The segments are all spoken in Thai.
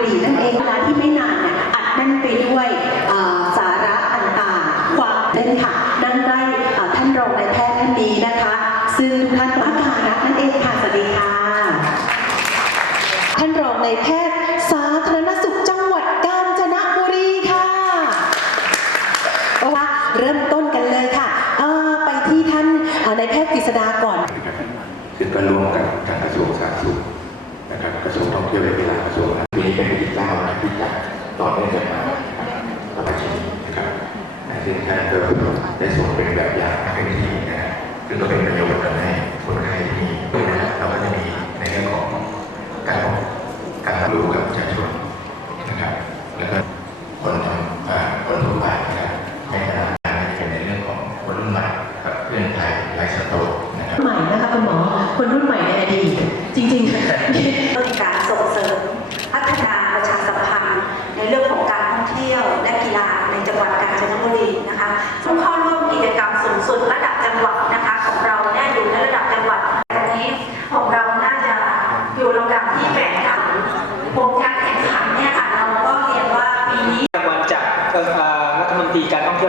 หรี่นั่นเองเวลาที่ไม่นานเนี่ยอัดแน่นไปด้วยสาระต่างๆความเล่นค่ะนั่นได้ท่านรองนายแพทย์ท่านนี้นะคะ ซึ่งท่านอาการรักนั่นเองค่ะสวัสดีค่ะ ท่านรองนายแพทย์สาธารณสุขจังหวัดกาญจนบุรีค่ะว่าเริ่มต้นกันเลยค่ะไปที่ท่านนายแพทย์กฤษดาก่อนคือก็ร่วมกันการกระทรวงสาธารณสุขนะครับกระทรวงท่องเที่ยวและกีฬากระทรวง ต่อเนื่องกันมานะครับประมาณนี้นะครับนะซึ่งท่านก็ได้ส่งเป็นแบบอย่างให้ที่นะฮะซึ่งก็เป็นประโยชน์ทำให้คนไทยที่มีด้วยนะเราก็จะมีในเรื่องของการการรับรู้กับประชาชนนะครับ แล้วก็คนทำอ่าคนทั่วไปนะครับให้ทำงานเป็นในเรื่องของคนรุ่นใหม่กับเรื่องไทยไลฟ์สไตล์นะครับใหม่นะคะคุณหมอคนรุ่นใหม่ในอดีตจริงๆก็มีการส่ง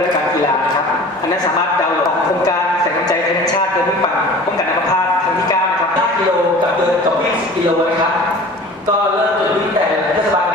รีการท่องการกีฬานะครับ อันนั้นสามารถดาวน์โหลดของโครงการแสงน้ำใจธรรมชาติเดินวิ่งปั่นป้องกันอัมพาตครั้งที่9นะครับ5กิโลกับเดินกับวิ่ง10กิโลนะครับ ก็เริ่มจุดวิ่งแต่เทศบาล